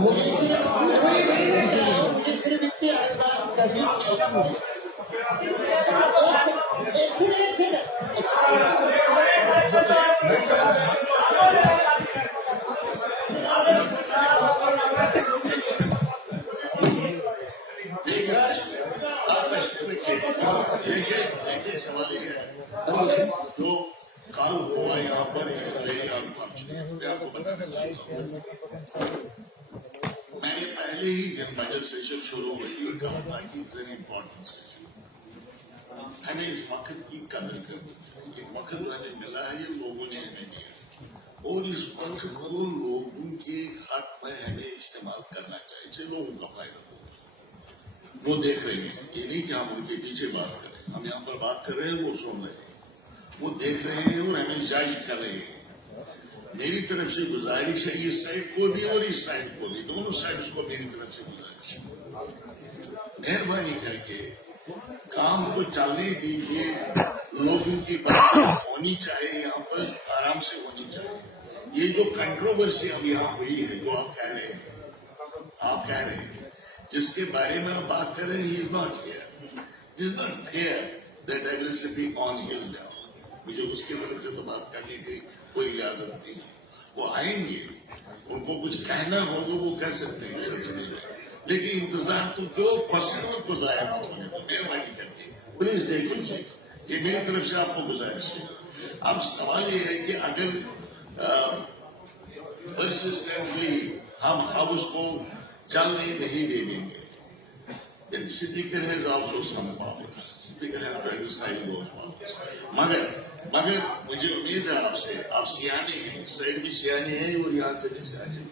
मुझे सिर्फ इतनी अर्दास करनी चाहिए। एक सेकंड देखिए सवाल ये है जो काम हुआ यहाँ पर आपको बताना चाहता हूँ। मैंने पहले ही जब बजट सेशन शुरू हुई ये कहा था कि वेरी इंपॉर्टेंट सेशन, हमें इस वक्त की कदर करनी चाहिए। ये वक्त हमें मिला है, ये लोगों ने हमें दिया और इस वक्त को लोगों के हक में हमें इस्तेमाल करना चाहिए, इससे लोगों का फायदा होगा। वो देख रहे हैं, ये नहीं कि हम उनके पीछे बात करें, हम यहाँ पर बात कर रहे हैं, वो सुन रहे हैं, वो देख रहे हैं और हमें जायज कर रहे हैं। मेरी तरफ से गुजारिश है इस साइड को भी और इस साइड को भी, दोनों साइड को मेरी तरफ से गुजारिश है, मेहरबानी करके काम को चलने दीजिए। लोगों की बात होनी चाहिए, यहाँ पर आराम से होनी चाहिए। ये जो कंट्रोवर्सी अब यहाँ हुई है, जो आप कह रहे हैं, जिसके बारे में आप बात कर रहे हैं, is not fair that aggressively on हिल जाओ। मुझे उसके तरफ से तो बात करने की कोई इजाजत नहीं है। वो आएंगे, उनको कुछ कहना होगा वो कह सकते हैं सिलसिले में, लेकिन इंतजार तो जो क्वेश्चन को जाया मत होने को मेहरबानी करके प्लीज देखो से, ये मेरी तरफ से आपको गुजारिश है। अब सवाल ये है कि अगर परसिस्टेंटली हम हाउस को चलने नहीं दे देंगे, then Speaker has also some powers. Speaker has to exercise those powers. मगर मुझे उम्मीद है आपसे, आप सियाने हैं, साइड भी सियाने हैं और यहाँ से भी सियाने हैं।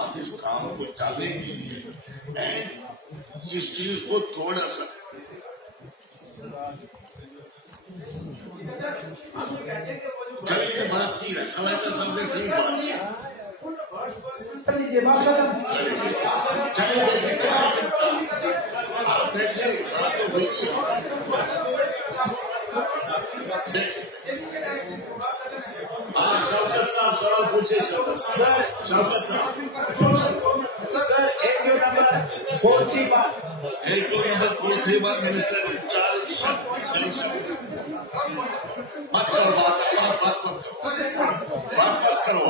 आप इस काम को चलने दीजिए एंड इस चीज को थोड़ा सा चलिए बात की है, समय का समय ठीक बात चलिए आप बैठिए, बात तो हुई है। शौकत साहब सवाल पूछे। शौकत साहब सर, एक नंबर 43 बार मिनिस्टर 4 मत करो, बात मत करो।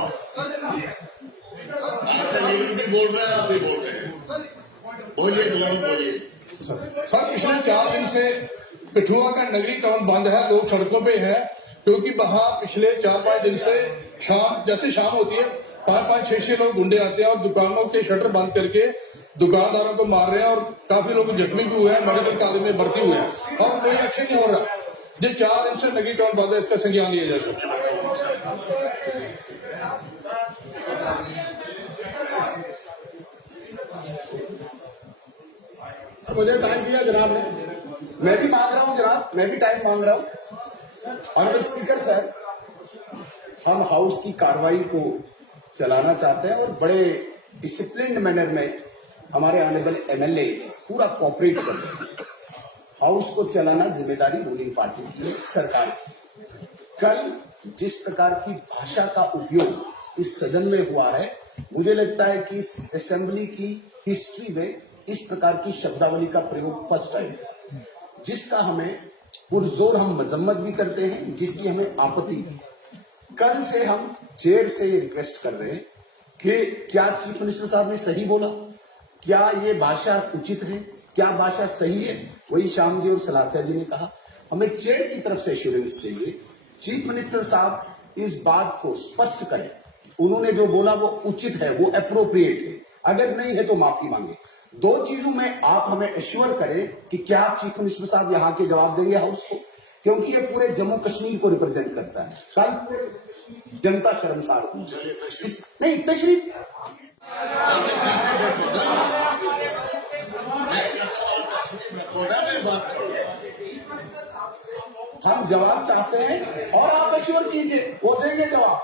आपका लेवल भी बोल रहे हैं, आप भी बोल रहे हैं, बोलिए, दोनों बोलिए। सर, पिछले 4 दिन से कठुआ का नगरी टाउन बंद है, लोग सड़कों पे हैं, क्योंकि वहां पिछले 4-5 दिन से जैसे शाम होती है 5-5, 6-6 लोग गुंडे आते हैं और दुकानों के शटर बंद करके दुकानदारों को मार रहे हैं और काफी लोग जख्मी भी हुए हैं, मेडिकल कॉलेज में भर्ती हुए हैं और कोई एक्शन नहीं हो रहा। जो 4 दिन से नगरी टाउन बंद है, इसका संज्ञान लिया जाए। मुझे टाइम दिया जनाब ने, मैं भी मांग रहा हूँ जनाब, मैं भी टाइम मांग रहा हूँ। ऑनरेबल स्पीकर सर, हम हाउस की कार्रवाई को चलाना चाहते हैं और बड़े डिसिप्लिन्ड मैनर में हमारे ऑनरेबल एमएलए पूरा कोऑपरेट करते हैं। हाउस को चलाना जिम्मेदारी रूलिंग पार्टी की है, सरकार की। कल जिस प्रकार की भाषा का उपयोग इस सदन में हुआ है, मुझे लगता है कि इस असेंबली की हिस्ट्री में इस प्रकार की शब्दावली का प्रयोग फर्स्ट टाइम, जिसका हमें पुरजोर हम मजम्मत भी करते हैं, जिसकी हमें आपत्ति है। कल से हम चेयर से रिक्वेस्ट कर रहे हैं कि क्या चीफ मिनिस्टर साहब ने सही बोला, क्या ये भाषा उचित है, क्या भाषा सही है। वही श्याम जी और सलाथिया जी ने कहा, हमें चेयर की तरफ से एश्योरेंस चाहिए, चीफ मिनिस्टर साहब इस बात को स्पष्ट करें, उन्होंने जो बोला वो उचित है, वो अप्रोप्रिएट है, अगर नहीं है तो माफी मांगे। 2 चीजों में आप हमें एश्योर करें कि क्या चीफ मिनिस्टर साहब यहाँ के जवाब देंगे हाउस को, क्योंकि ये पूरे जम्मू कश्मीर को रिप्रेजेंट करता है। कल जनता शर्मसार हो नहीं तशरीफ हम जवाब चाहते हैं और आप एश्योर कीजिए, वो देंगे जवाब।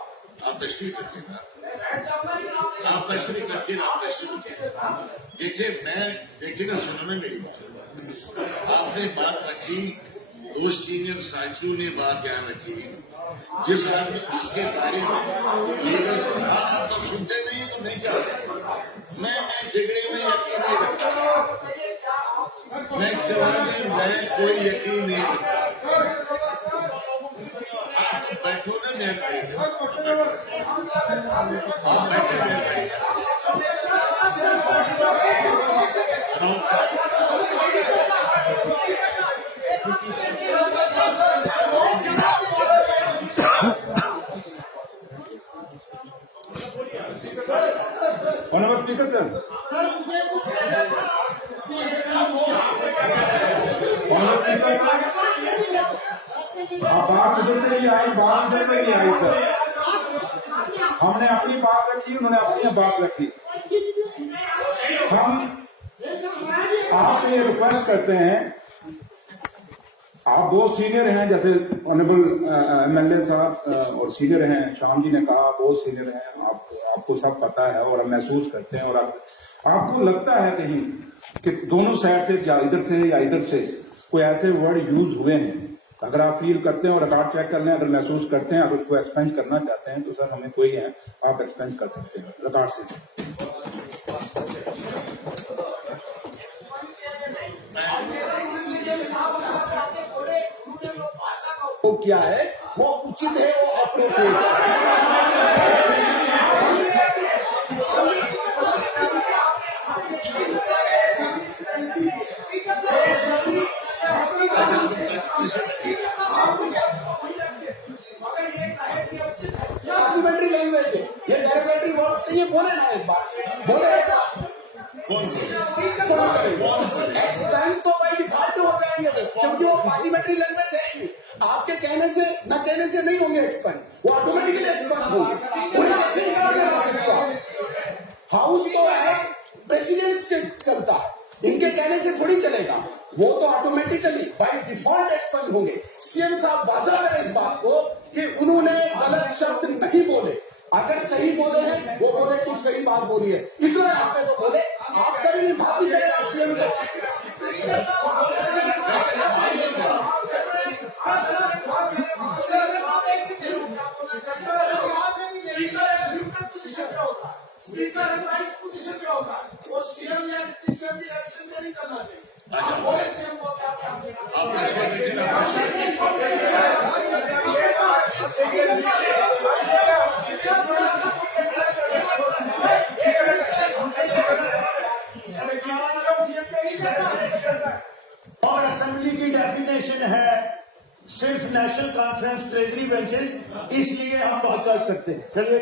आप तशरीफ रखिए, आप तशरीफ रखिए, आप तशरीफ रखिए। देखिए ना, सुनो ना मेरी बात। आपने बात रखी, 2 सीनियर साथियों ने बात ध्यान रखी, जिस आदमी इसके बारे में लीडर्स आप तो सुनते नहीं तो नहीं चाहते। मैं झगड़े में यकीन नहीं रखता, मैं चलाने में कोई यकीन नहीं रखता। आप बैठो ना मेरे भाई, आप बैठे मेरे भाई। ऑनरेबल स्पीकर सर, बात उधर से नहीं आई, बात उधर से नहीं आई सर। हमने अपनी बात रखी, उन्होंने अपनी बात रखी। हम आपसे ये रिक्वेस्ट करते हैं, आप बहुत सीनियर हैं, जैसे ऑनरेबल एमएलए साहब और सीनियर हैं, श्याम जी ने कहा बहुत सीनियर हैं, आपको सब पता है और हम महसूस करते हैं। और आपको लगता है कहीं कि दोनों साइड से, या इधर से या इधर से, कोई ऐसे वर्ड यूज हुए हैं? अगर आप फील करते हैं और रिकॉर्ड चेक कर लें, अगर महसूस करते हैं, अगर उसको एक्सपेंड करना चाहते हैं तो सर हमें कोई है, आप एक्सपेंड कर सकते हैं रिकॉर्ड से। वो क्या है, वो उचित है, वो अप्रोप्रिएट है। सप्लीमेंट्री लैंग्वेज है, ये डेरिवेटरी वर्ड्स नहीं है। बोले ना एक बार, बोले एक्सपेंस तो बाई डिफॉल्ट हो जाएंगे क्योंकि वो पार्लियामेंट्री लैंग्वेज है ही। आपके कहने से न कहने से नहीं होंगे एक्सपेंड, वो ऑटोमेटिकली एक्सपेंड होंगे। हाउस तो है, प्रेसिडेंट से चलता है, इनके कहने से थोड़ी चलेगा, वो तो ऑटोमेटिकली बाय डिफॉल्ट एक्सपेंड होंगे। सीएम साहब वाजा करें इस बात को कि उन्होंने गलत शब्द नहीं बोले, अगर सही बोले हैं वो बोले कि सही बात बोली है, इतना आपने तो बोले। आप करेंगे भाती करें आप सीएम को। स्पीकर राइट पोजीशन पे होता है, वो सीएम या डिप्टी सीएम की इलेक्शन से नहीं चलना चाहिए। आप बोले सीएम को क्या और असेंबली की डेफिनेशन है सिर्फ नेशनल कॉन्फ्रेंस ट्रेजरी बेंचेस, इसलिए हम बॉयकॉट करते हैं। चलिए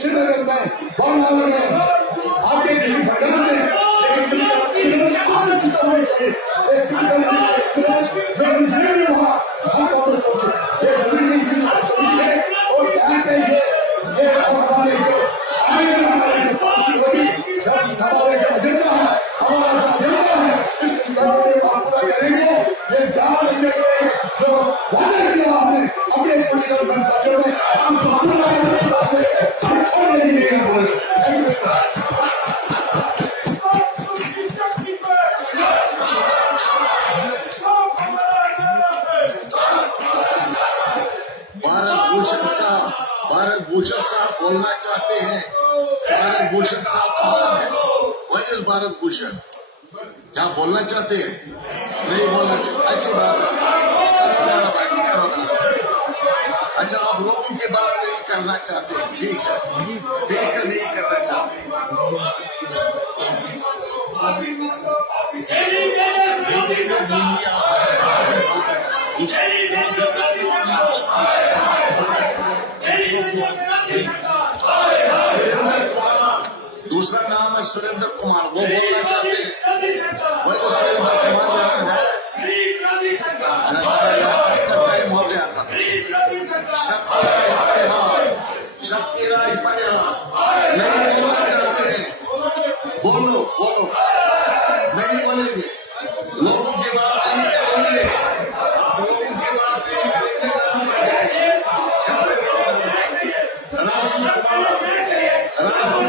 श्रीनगर में बंगाल में आपके किसी भगवान में भारत भूषण साहब बोलना चाहते हैं। भारत भूषण साहब कहाँ है? वही भारत भूषण क्या बोलना चाहते हैं? नहीं बोलना चाहते, अच्छी बात है। बाकी करो ना। अच्छा, आप लोगों की बात नहीं करना चाहते, ठीक है, नहीं करना चाहते। दूसरा नाम है सुरेंद्र कुमार, वो बोलना चाहते हैं। वही तो सुरेंद्र कुमार नाम है। टाइम हो गया था। शक्ति राज परिहार नहीं बोलना चाहते हैं। बोलो नहीं बोलेंगे, लोगों की बात नहीं करेंगे, आप लोगों की बात नहीं करेंगे। राजन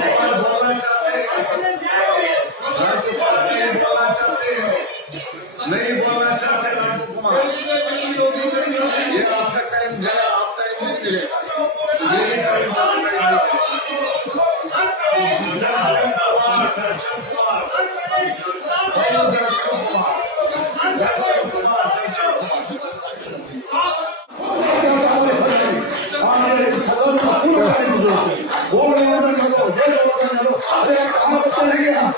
कुमार बोलना चाहते हैं, राज्यपाल नहीं बोलना चाहते हैं, नहीं बोलना चाहते राजन कुमार। ये आपका टाइम गया, आप टाइम नहीं मिलेगा। अरे काम करते रहेंगे हम,